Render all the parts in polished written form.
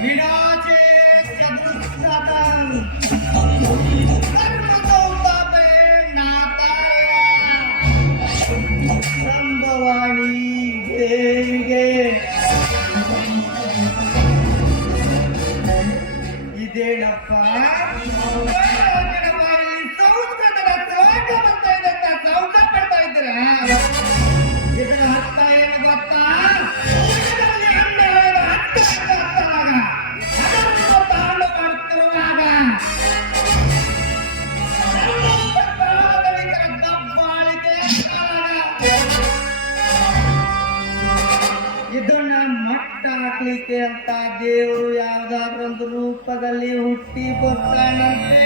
विनाचे चतुष्टकं कर्मकौतपे नाताया संभवानी गे ಇದೇನಪ್ಪ ಸಂಸ್ಕೃತದ ಶ್ಲೋಕ ಬರ್ತಾ ಇದೆ ಅಂತ ಸೌಂಡ ಪಡ್ತಾ ಇದ್ದೀರ ಇದರ ಅರ್ಥ ಏನು ಗೊತ್ತಾ ತಾಂಡು ಮಾಡ್ತಿರುವಾಗ ದಬ್ಬಾಳಿಕೆ ಇದನ್ನ ಮಟ್ಟ ಹಾಕ್ಲಿಕ್ಕೆ ಅಂತ ದೇವರು ಯಾವ್ದಾದ್ರೊಂದು ರೂಪದಲ್ಲಿ ಹುಟ್ಟಿ ಬರ್ತಾನಂತೆ.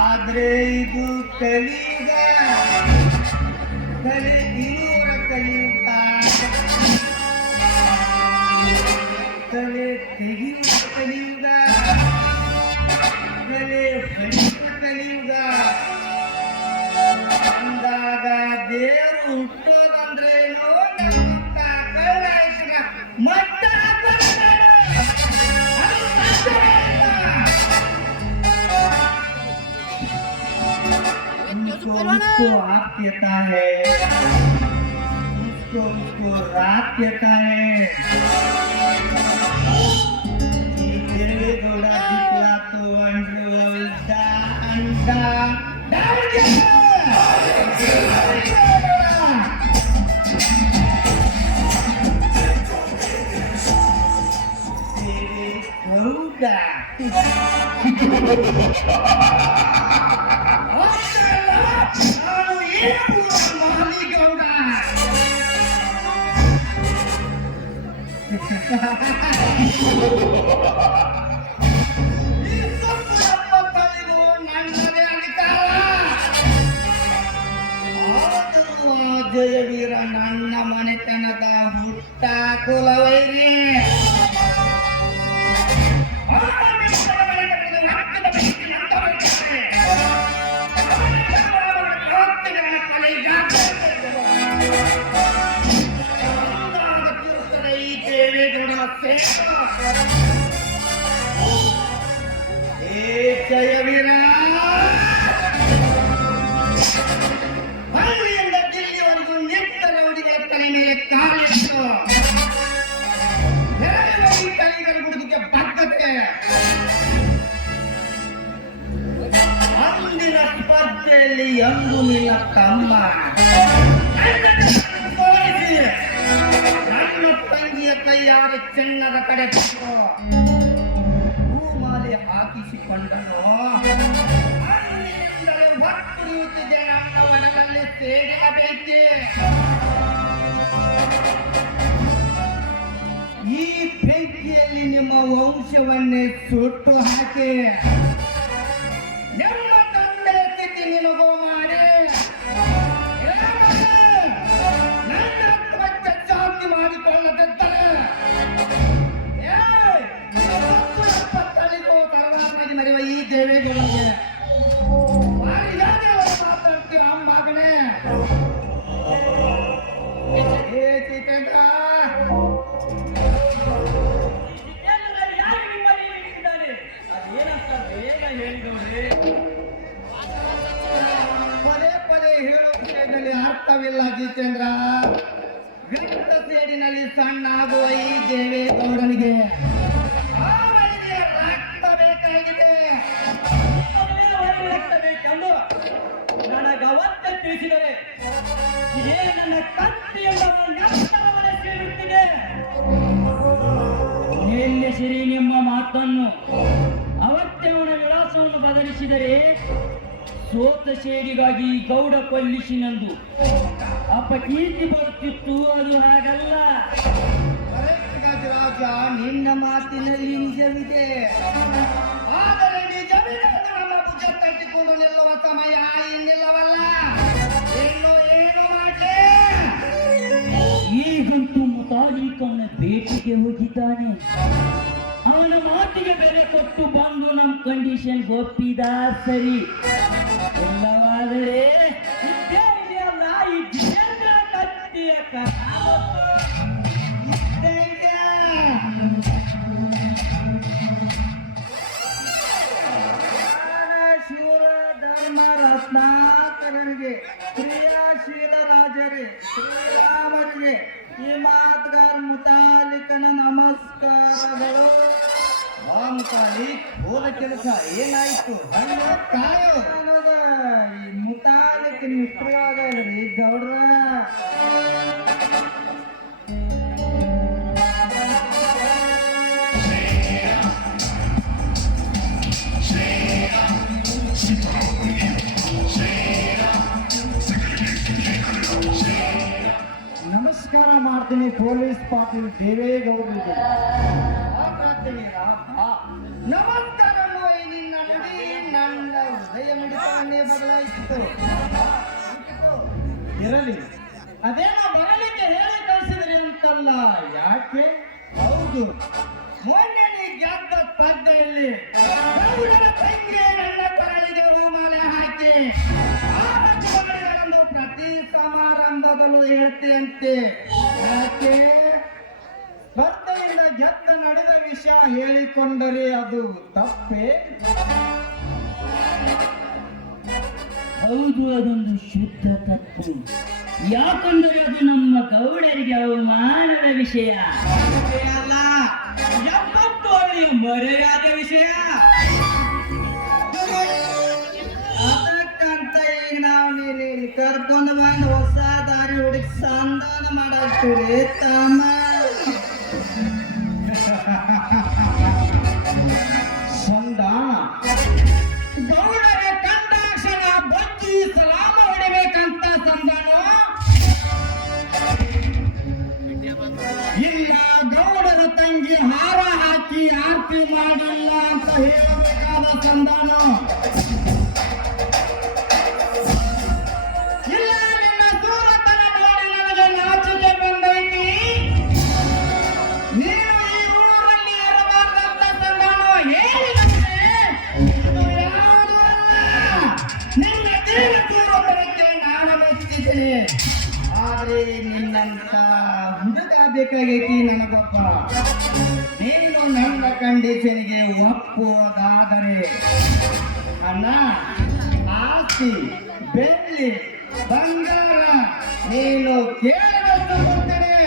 ಆದ್ರೆ ಇದು ಕಲಿಯುಗ, ಇರುವರ ಕಲಿಯುಗ, ಕಲೆ ತೆಗೆಯುವ ಕಲಿಯುಗ, ಕಲೆ ಹೊಡೆಯುವ ಕಲಿಯುಗ ಅಂದಾಗ ದೇವರು ಹುಟ್ಟೋದಂದ್ರೇನು ನಮ್ಮ ಕೈಲಾಸನ ಮಟ್ಟ उसको आप कहता है, उसको रात कहता है. देवेगौड़ा दिखला तो अंडा ಜಯವೀರ ನನ್ನ ಮನೆತನದ ಹುಟ್ಟ ಕುಲವೈರಿ ಜಯವೀರ ಹಳ್ಳಿಯಿಂದ ದಿಲ್ಲಿಯವರೆಗೂ ನಿಂತ ರೌಡಿಗಳ ತಲೆ ಮೇಲೆ ಕಾಲಿಟ್ಟು ನೆರಳಿನಲ್ಲಿ ಕಲಿಗರ ಗುಡುಗಿಗೆ ಬದ್ಧತೆ. ಅಂದಿನ ಸ್ಪರ್ಧೆಯಲ್ಲಿ ಎಂದು ನಿನ್ನ ತಮ್ಮ ನನ್ನ ತಂಗಿಯ ಕೈಯಾರ ಚಿನ್ನದ ಕಡೆ ಹೂಮಾಲೆ ಹಾಕಿಸಿಕೊಂಡನು. ಅಂದಿನಿಂದಲೇ ಹೊತ್ತುರಿಯುತ್ತಿದೆ ನನ್ನ ಒಡಲಲ್ಲಿ ಸೇಡಿನ ಬೆಂಕಿ. ಈ ಬೆಂಕಿಯಲ್ಲಿ ನಿಮ್ಮ ವಂಶವನ್ನೇ ಸುಟ್ಟು ಹಾಕಿ ನಿಮ್ಮ ತಂದೆ ಸ್ಥಿತಿ ನಿನಗೋ ಮಾಡಿ ನನ್ನ ಆತ್ಮಹತ್ಯೆ ಶಾಂತಿ ಮಾಡಿಕೊಳ್ಳದಿದ್ದರೆ ತಳಿಗೋ ತರವಾರಾಗಿ ಮರೆಯುವ ಈ ದೇವೇಗೌಡನಿಗೆ ಮಾತಾಡ್ತೀರ ಮಗನೇ. ಏ ಜಿತೇಂದ್ರ, ಪದೇ ಹೇಳುವುದರಲ್ಲಿ ಅರ್ಥವಿಲ್ಲ ಜಿತೇಂದ್ರ. ವಿರುದ್ಧ ಸೇಡಿನಲ್ಲಿ ಸಣ್ಣ ಆಗುವ ಈ ದೇವೇಗೌಡನಿಗೆ ರಕ್ತ ಬೇಕಾಗಿದೆ. ಬೇಕೆಂದು ನನಗವತ್ತೆ ತಿಳಿಸಿದರೆ ಇದೇ ನನ್ನ ಕತ್ತಿಯಿಂದ ಸೇರುತ್ತಿದೆ. ನಿಲ್ಲಿಸಿರಿ ನಿಮ್ಮ ಮಾತನ್ನು. ಅವತ್ತವನ ವಿಳಾಸವನ್ನು ಬದಲಿಸಿದರೆ ಸೋತ ಸೇಡಿಗಾಗಿ ಗೌಡ ಕೊಲ್ಲಿಸಿನೆಂದು ಅಪಕೀರ್ತಿ ಬರುತ್ತಿತ್ತು. ಅದು ಹಾಗಲ್ಲ. ರಾಜ, ನಿನ್ನ ಮಾತಿನಲ್ಲಿ ನಿಜವಿದೆ. ಆದರೆ ನಿಜವಿದೆ ನಮ್ಮ ಭುಜ ತಟ್ಟಿಕೊಂಡು ನಿಲ್ಲುವ ಸಮಯ ಇನ್ನಿಲ್ಲವಲ್ಲ. ಇನ್ನು ಏನು ಮಾಡಲಿ? ಈಗಂತೂ ಮುತಾಲಿಕನ ಭೇಟಿಗೆ ಹೋಗಿದ್ದಾನೆ. ಅವನ ಮಾತಿಗೆ ಬೆಲೆ ಕೊಟ್ಟು ಬಂದು ನಮ್ಮ ಕಂಡೀಷನ್ ಒಪ್ಪಿದ ಸರಿ. ಇಲ್ಲವಾದರೆ ಆದರೆ ಇದ್ದೇ ಇದೆಯಲ್ಲ ಈ ಜಿತೇಂದ್ರ ಕತ್ತಿಯ ಕಥಾವಸ್ತು. ಶಿವರ ಧರ್ಮ ರತ್ನಾಕರರಿಗೆ ಕ್ರಿಯಾಶೀಲ ರಾಜರೇ ಶ್ರೀರಾಮರಿಗೆ ಈ ಮಾತುಗಾರ ಮುತಾಲಿಕನ ನಮಸ್ಕಾರಗಳು. ಹೋದ ಕೆಲಸ ಏನಾಯ್ತು ಕಾಯೋ ಅನ್ನೋದ ಈ ಮುತಾಲಿಕನ ಇಷ್ಟವಾಗಲ್ರಿ ಗೌಡ್ರ. ನಮಸ್ಕಾರ ಮಾಡ್ತೀನಿ ಪೊಲೀಸ್ ಪಾಟೀಲ್ ದೇವೇಗೌಡರಿಗೆ. ನಮಸ್ಕಾರ ನಿನ್ನ ನುಡಿ ನನ್ನ ಹೃದಯ ಮಿಡಿತವನ್ನೇ ಬದಲಾಯಿಸಿತು. ಇರಲಿ, ಅದೇನೋ ಬರಲಿಕ್ಕೆ ಹೇಳಿ ಕಳಿಸಿದ್ರಿ ಅಂತಲ್ಲ, ಯಾಕೆ? ಹೌದು, ಮೊನ್ನೆ ನೀ ಗೆದ್ದ ಸ್ಪರ್ಧೆಯಲ್ಲಿ ಗೌಡನ ತಂಗಿ ನನ್ನ ಕರಳಿಗೆ ಹೂಮಾಲೆ ಹಾಕಿ ಆರಂಭಗಳನ್ನು ಪ್ರತಿ ಸಮಾರಂಭದಲ್ಲೂ ಹೇಳ್ತೀಯಂತೆ. ಯಾಕೆ? ಸ್ಪರ್ಧೆಯಿಂದ ಗೆದ್ದ ನಡೆದ ವಿಷಯ ಹೇಳಿಕೊಂಡರೆ ಅದು ತಪ್ಪೇ? ಹೌದು, ಅದೊಂದು ಶುದ್ಧ ತಪ್ಪು. ಯಾಕಂದರೆ ಅದು ನಮ್ಮ ಗೌಡರಿಗೆ ಅವಮಾನದ ವಿಷಯ ಅಲ್ಲ, ಎಪ್ಪತ್ತು ಅವರಿಗೆ ಮರೆಯಾದ ವಿಷಯ. ಅದಕ್ಕಂತ ಈಗ ನಾವು ನೀನು ಕರ್ಕೊಂಡು ಬಂದು ಹೊಸ ದಾರಿ ಹುಡುಕಿ ಸಂಧಾನ ಮಾಡಾಕ್ತೀವಿ ತಮ್ಮ. ಸಂಧಾನ ಗೌಡರ ಕಂಡಾಕ್ಷಣ ಬಜ್ಜಿ ಸಲಾಮ ಹೊಡಿಬೇಕಂತ ಸಂಧಾನ ಇಲ್ಲ, ಗೌಡರ ತಂಗಿ ಹಾರ ಹಾಕಿ ಆರತಿ ಮಾಡಿಲ್ಲ ಅಂತ ಹೇಳಬೇಕಾದ ಸಂಧಾನ ಇಲ್ಲ. ನಿನ್ನ ದೂರತನ ನೋಡಿ ನನಗೆ ನಾಚಿಕೆ ಬಂದೈತಿ. ನೀನು ಈ ಊರಲ್ಲಿ ಇರಬಾರ್ದಂತ ಸಂಧಾನ ಹೇಳಿದಂತೆ ಇದು ಯಾವುದೂ ಅಲ್ಲ. ನಿನ್ನ ಜೀವ ದೂರತನಕ್ಕೆ ನಾನು ಮೆಚ್ಚಿದ್ದೇನೆ. ಆದರೆ ನಿನ್ನಂತ ಹುಡುಗ ಬೇಕಾಗೈತಿ ನನಗೊಬ್ಬ. ನೀನು ನನ್ನ ಕಂಡೀಷನ್ಗೆ ಒಪ್ಪುವುದಾದರೆ ಅಣ್ಣ, ಆಸ್ತಿ, ಬೆಳ್ಳಿ, ಬಂಗಾರ ನೀನು ಕೇಳಿದಷ್ಟು ಕೊಡ್ತೇನೆ.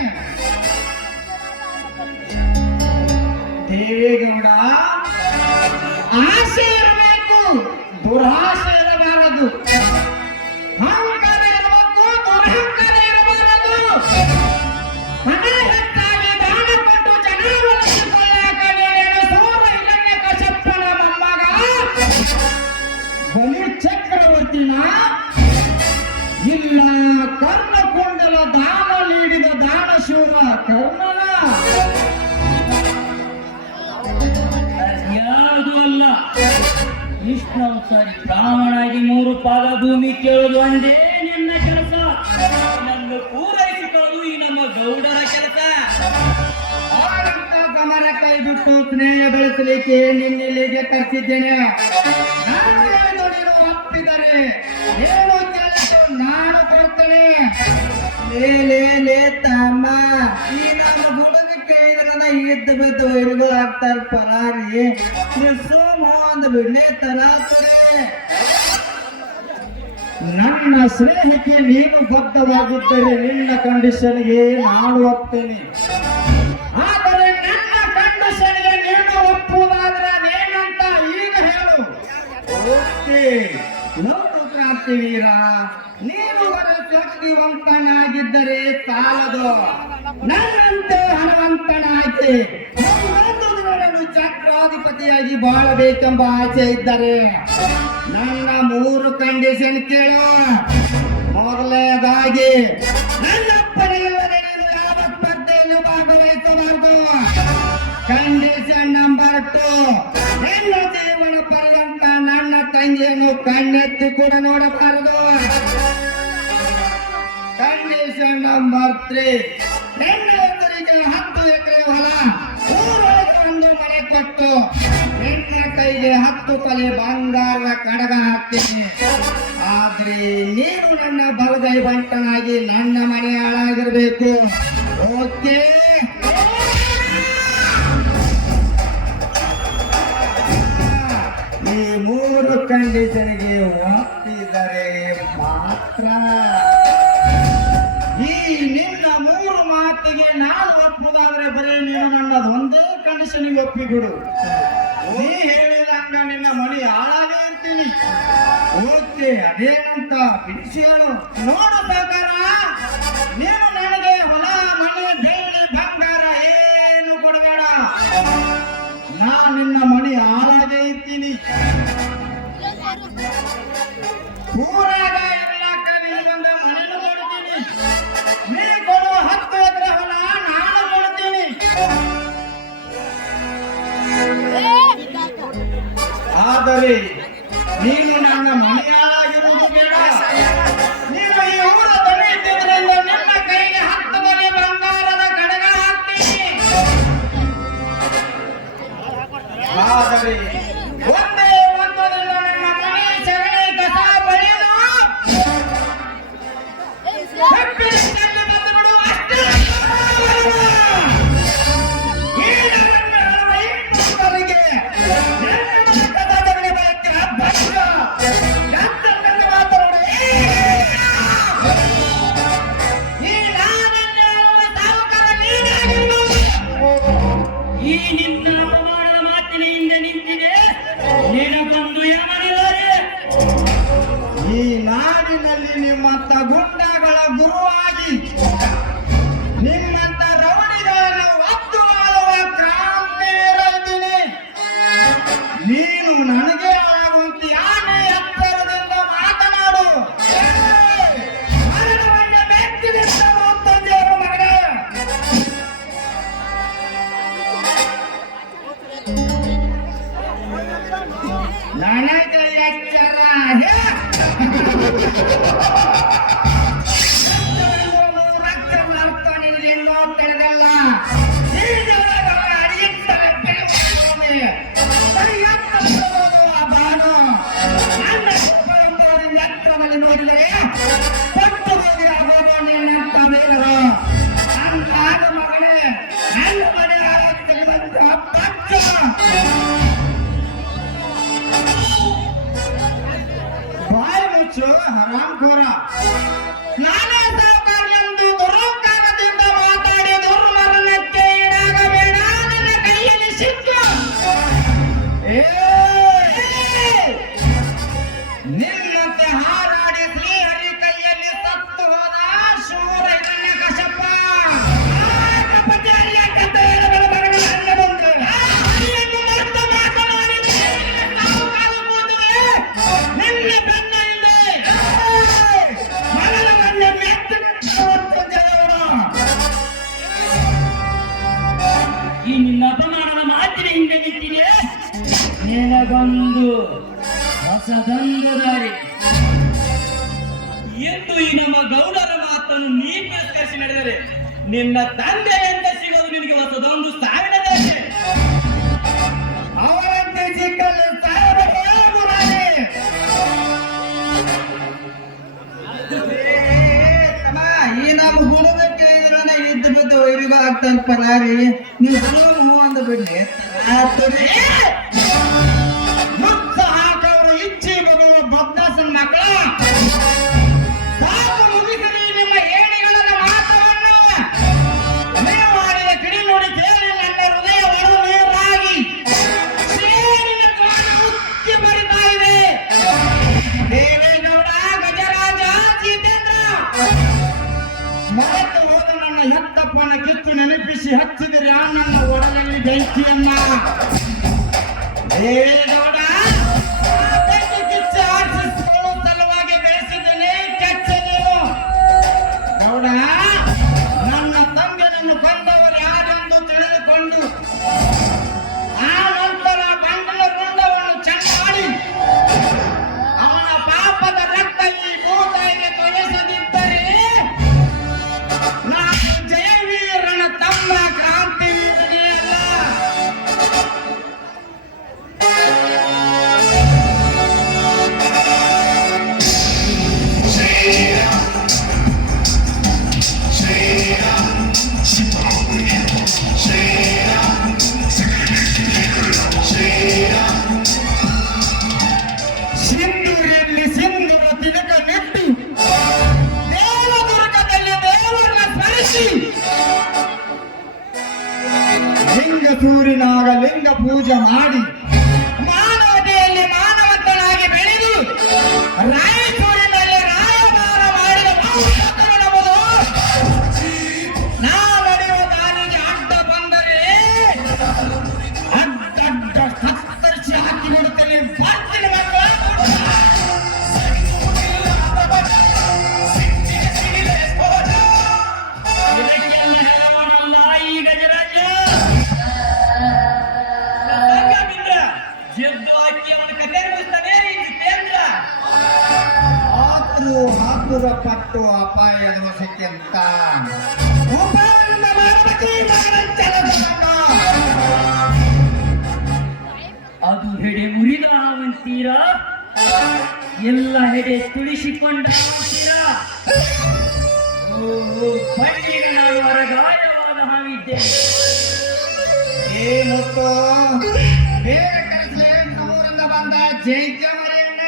ದೇವೇಗೌಡ, ಆಸೆ ಇರಬೇಕು, ದುರಾಸೆ ಇರಬಾರದು. ಅಹಂಕಾರ ಇರಬೇಕು, ದುರಹಂಕಾರ ಇರಬಾರದು. ಹಣ ಹೆಚ್ಚಾಗಿ ದಾನ ಕೊಟ್ಟು ಜನರ ಒಲಿಸಿಕೊಳ್ಳಾಕ ನೀನೇನು ಸೂರ ಹಿರಣ್ಯ ಕಶ್ಯಪನ ಮೊಮ್ಮಗ ಬಲಿ ಚಕ್ರವರ್ತಿನ? ಇಲ್ಲ, ಕರ್ಣಕುಂಡಲ ದಾನ ನೀಡಿದ ದಾನಶೂರ ಕರ್ಣನ? ಯಾವುದು ಅಲ್ಲ. ವಿಷ್ಣು ಸರಿ ಬ್ರಾಹ್ಮಣಾಗಿ 3 ಪಾದ ಭೂಮಿ ಕೇಳೋದು ಒಂದೇ ನಿನ್ನ ಕೆಲಸ. ನನ್ನ ಪೂರೈಸಿಕೊಳ್ಳೋದು ಈ ನಮ್ಮ ಗೌಡರ ಕೆಲಸ. ಆಡಳಿತ ಸಮರ ಕೈ ಬಿಟ್ಟು ಸ್ನೇಹ ಬೆಳೆಸಲಿಕ್ಕೆ ನಿನ್ನಿಲ್ಲಿಗೆ ಕರೆಸಿದ್ದೇನೆ. ನಾನು ಹೇಳಿದ್ದು ನೀನು ಒಪ್ಪಿದರೆ ಏನು ಕೆಲಸ ನಾನು ಕೊಡ್ತೇನೆ. ಲೇ ತಮ್ಮ, ಈ ನಮ್ಮ ಹುಡುಗ ಕೇಳಿದ್ರನ ಇದ್ದು ಬಿದ್ದು ವೈರಿಗಳು ಆಗ್ತಾರ ಪರಾರಿ. ನೀವು ಸೋಮ ಒಂದು ಬಿಡ್ಲೇ ತರಾತರೆ. ನನ್ನ ಸ್ನೇಹಕ್ಕೆ ನೀನು ಬದ್ಧವಾಗಿದ್ದರೆ ನಿನ್ನ ಕಂಡೀಷನ್ಗೆ ನಾನು ಒಪ್ತೇನೆ. ಆದರೆ ನನ್ನ ಕಂಡೀಷನ್ಗೆ ನೀನು ಒಪ್ಪುವುದಾದ್ರೆ ಏನಂತ ಈಗ ಹೇಳು. ಓಕೆ, ನೋಡು ಕ್ರಾಂತಿವೀರ, ನೀನು ಬರ ಶಕ್ತಿವಂತನಾಗಿದ್ದರೆ ಸಾಲದು. ನನ್ನಂತೆ ಹಣವಂತನಾಗಿ ಮುಂದೊಂದು ದಿನಗಳನ್ನು ಚಕ್ರಾಧಿಪತಿಯಾಗಿ ಬಾಳಬೇಕೆಂಬ ಆಸೆ ಇದ್ದರೆ ನನ್ನ 3 ಕಂಡೀಷನ್ ಕೇಳು. ಮೊದಲನೇದಾಗಿ, ನನ್ನಪ್ಪನೇ ಇಲ್ಲದೆ ನೀನು ಯಾವ ಸ್ಪರ್ಧೆಯನ್ನು ಭಾಗವಹಿಸಬಾರದು. ಕಂಡೀಷನ್ ನಂಬರ್ 2, ನನ್ನ ಜೀವನ ಪರ್ಯಂತ ನನ್ನ ತಂಗಿಯನ್ನು ಕಣ್ಣೆತ್ತಿ ಕೂಡ ನೋಡಬಾರದು. ಕಂಡೀಷನ್ ನಂಬರ್ 3, ನನ್ನ ಹೆಸರಿಗೆ 10 ಎಕರೆ ಹೊಲ, ಊರೊಳಗೆ ಒಂದು ಮನೆ ಕೊಟ್ಟು ನಿನ್ನ ಕೈಗೆ 10 ತೊಲೆ ಬಂಗಾರದ ಕಡಗ ಹಾಕ್ತೀನಿ. ಆದ್ರೆ ನೀನು ನನ್ನ ಬಲಗೈ ಬಂಟನಾಗಿ ನನ್ನ ಮನೆ ಹಾಳಾಗಿರ್ಬೇಕು. ಓಕೆ? ಈ 3 ಕಂಡೀಷನ್ಗೆ ಒಪ್ಪಿದರೆ ಮಾತ್ರ. ಈ ನಿನ್ನ 3 ಮಾತಿಗೆ ನಾನು ಒಪ್ಪುದಾದ್ರೆ ಬರೀ ನೀನು ನನ್ನದು ಒಂದೇ ಕಂಡೀಷನ್ಗೆ ಒಪ್ಪಿಬಿಡು. ನೀ ಹೇಳಿದಂಗ ನಿನ್ನ ಮನೆ ಹಾಳಾಗೇ ಇರ್ತೀನಿ. ಓಕೆ, ಅದೇನಂತ ಬಿಡಿಸಿ ಹೇಳು. ನೋಡು ಸಾಕಾರ, ನೀನು ನನಗೆ ಹೊಲ ಮನೆ ಬೆಳ್ಳಿ ಬಂಗಾರ ಏನು ಕೊಡಬೇಡ. ನಾ ನಿನ್ನ ಮನೆ ಹಾಳಾಗೇ ಇರ್ತೀನಿ. ಊರಾಗ ಇರ್ಲಾಕ ನಿನಗೊಂದ ಮನೆನೂ ಕೊಡ್ತೀನಿ. ನೀ ಕೊಡುವ 10 ಎಕರೆ ಹೊಲ ನಾನು ಕೊಡ್ತೀನಿ. ಆದರೆ ನೀನು ನನ್ನ ಮನೆ ಹಾಳಾಗಿರುವುದು ಬೇಡ. ನೀನು ಈ ಊರ ದನಿ ಇದ್ದಿದ್ರಿಂದ ನಿನ್ನ ಕೈಗೆ 10 ತೊಲೆ ಬಂಗಾರದ ಕಡಗ ಹಾಕ್ತೀನಿ. ಆದರೆ ಒಂದೇ ಒಂದು ದಿನ ನನ್ನ ಮನೆ ಸಗಣಿ ಕಸ ಬಳಿದು ಕಬ್ಬಿನ ಚೆಂಡು ಬಂದು ಬಿಡು ಅಷ್ಟೇ. ಈಗ ನನ್ನ ಹೇಳುವ ಇನ್ನೊಬ್ಬರಿಗೆ ಈ ನಿನ್ನ ಅವಮಾನದ ಮಾತಿನ ಹಿಂದೆ ನಿಂತಿದೆ ನಿನಗೊಂದು ಯಮನಿದ್ದಾರೆ. ಈ ನಾಡಿನಲ್ಲಿ ನಿಮ್ಮಂತ ಗುಂಡಗಳ ಗುರುವಾಗಿ ನಿಮ್ಮಂತ ರೌಡಿಗಳನ್ನು ಒತ್ತು ಆಳುವ ಕ್ರಾಂತಿ ಇದ್ದೀನಿ. ನೀನು ನನಗೆ ಆಗುವಂತ ಯಾನೇ ಎತ್ತರದಿಂದ ಮಾತನಾಡು. ಮರಣವನ್ನ ಮೆಚ್ಚಿನಿಂದಲೂ ತಂದೆಯರು ಮಗನೇ. ನನಗೆ ಎಚ್ಚರ ರಕ್ತ ನಿನಗೆಲ್ಲೋ ತಿಳಿದಲ್ಲ. ಎತ್ತರದಲ್ಲಿ ನೋಡಿದರೆ ಪಟ್ಟು ಹೋಗಿರಾಗೋಣಂತ ಬೇಡರು ಅಂತಾಗ ಮಗನೇ ನನ್ನ ಮನೆ ತೆಗೆದಂತ ಪಕ್ಕ. ಬಾಯಿ ಮುಚ್ಚು ಹರಾಮ್ಖೋರ. ನಾನೇ ಸಾವುಕಾರ ಎಂದು ದುರುಕಾರದಿಂದ ಮಾತಾಡಿ ದುರ್ಮರಣಕ್ಕೆ ಈಡಾಗಬೇಡ. ನನ್ನ ಕೈಯಲ್ಲಿ ಸಿಕ್ಕು. ನಿನ್ನಂತೆ ಹಾರಾಡಿ ಶ್ರೀಹರಿ ಕೈಯಲ್ಲಿ ಸತ್ತು ಹೋದ ಶೂರ ನನ್ನ ಕಶಪ್ಪ. ನಿನ್ನ ಬೆನ್ನ ಹಿಂದೆ ಮರಣವನ್ನ ಈ ನಿನ್ನ ಅಪಮಾನದ ಮಾತಿನ ಹಿಂದೆ ನಿಂತಿದೆ ನಿನಗೊಂದು ಹೊಸದೊಂದು ದಾರಿ ಎಂದು ಈ ನಮ್ಮ ಗೌಡರ ಮಾತನ್ನು ನೀ ತಿರಸ್ಕರಿಸಿ ನಡೆದರೆ ನಿನ್ನ ತಂದೆಯಿಂದ ಸಿಗೋದು ನಿನಗೆ ಹೊಸದೊಂದು ಸಾವಿರ ದಾರಿ. ಅವರಂತೆ ಸಿಕ್ಕಲು ಸಾಯಬೇಕು ಮುರಾರಿ. ಈ ನಾವು ಗುಣಕ್ಕೆ ಇದ್ರನೆ ಇದ್ದು ಬಿದ್ದು ವೈರಿಗ ಆಗ್ತಾನೆ ಪರಾರಿ. ನೀವು ಸುಳ್ಳು ಹೂ ಅಂದ ಬಿಡ್ಲಿ ಮುತ್ತ ಹಾಕವರು ಇಚ್ಛೆ ಬರುವ ಬದ್ದಾಸನ ಮಕ್ಕಳ ಸಾಕು ಮುಗಿಸಲಿ ನಿಮ್ಮ ಏಣಿಗಳ ಮಾತವನ್ನು. ನೀವು ಆಡಿದ ಕಿಡಿ ನೋಡಿ ಕೇಳಿ ನನ್ನ ಹೃದಯ ಒಡ ನೀರಾಗಿ ಸೇರಿನ ಜ್ವಾನ ಉಕ್ಕಿ ಬರಿತಾ ಇದೆ. ದೇವೇಗೌಡ, ಗಜರಾಜ, ಜಿತೇಂದ್ರ ಮರೆತು ಹೋದ ನನ್ನ ಎತ್ತಪ್ಪನ ಕಿತ್ತು ನೆನಪಿಸಿ ಹಚ್ಚಿದರೆ ಆ ನನ್ನ ಒಡಲಲ್ಲಿ ಬೆಂಕಿಯನ್ನ. ದೇವೇಗೌಡ, ಆ ಬೆಂಕಿ ಕಿಚ್ಚು ಆರಿಸಿಕೊಳ್ಳುವ ಸಲುವಾಗಿ ಬೆಳೆಸಿದ್ದೇನೆ ಕೆಚ್ಚ ನೀನು. ಗೌಡ, ನನ್ನ ತಂದೆಯನ್ನು ಕೊಂದವರು ಯಾರೆಂದು ತಿಳಿದುಕೊಂಡು ಆ ನಂತರ ಬಂಡಲ ರುಂಡವನ್ನು ಚೆನ್ನಾಡಿ ಅವನ ಪಾಪದ ರಕ್ತ ಈ ಭೂತಾಯಿಗೆ ತೊಳೆಸದಿದ್ದರೆ ನಾನು ಜಯವೀರನ ತಮ್ಮ ಕ್ರಾಂತಿ ವೀರನೇ ಅಲ್ಲ. ರಾಯಚೂರಿನಾಗ ಲಿಂಗ ಪೂಜೆ ಮಾಡಿ ಮಾನವತೆಯಲ್ಲಿ ಮಾನವತನಾಗಿ ಬೆಳೆದು ರಾಯಚೂರಿನಲ್ಲಿ ರಾಯಭಾರ ಮಾಡಿದ ಮಹಾತ್ಮರು ನಮ್ಮದು. ನಾ ನಡೆಯುವ ದಾರಿಗೆ ಅಡ್ಡ ಬಂದರೆ ಅಡ್ಡ ಕತ್ತರಿಸಿ ಹಾಕಿ ಬಿಡುತ್ತೇನೆ. ಬರ್ತೀನಿ ಮಕ್ಕಳ. ಇದಕ್ಕೆಲ್ಲ ಹೇಳೋಣಲ್ಲ ಈ ಗಜರಾಜ. ಸಂಗಮಿಂದ್ರ ಜದ್ದು ಹಾಕಿ ಅವನ ಕತೆ ಮುಗಿಸ್ತಾನೆ ಈ ಜಿತೇಂದ್ರ. ಹಾಕುವ ಪಟ್ಟು ಅಪಾಯದ ವಶಕ್ಕೆಂತ ಉಪಾಯದಿಂದ ಮಾಡಬೇಕು ಈ ಮಗನಂಚಲದ ಸಂಘ. ಅದು ಹೆಡೆ ಮುರಿದ ಹಾವಂತೀರ, ಎಲ್ಲ ಹೆಡೆ ತುಳಿಸಿಕೊಂಡ ಹಾವಂತೀರ. ಬಳ್ಳಿಗೆ ನಾನು ಹೊರಗಾಯವಾದ ಹಾವಿದ್ದೇನೆ. ಏ ಮುತ್ತು ಬೇರೆ ಕಳಿಸ್ಲೆ ನಮ್ಮೂರಿಂದ ಬಂದ ಜೈತ್ಯ ಮರಿಯಣ್ಣ.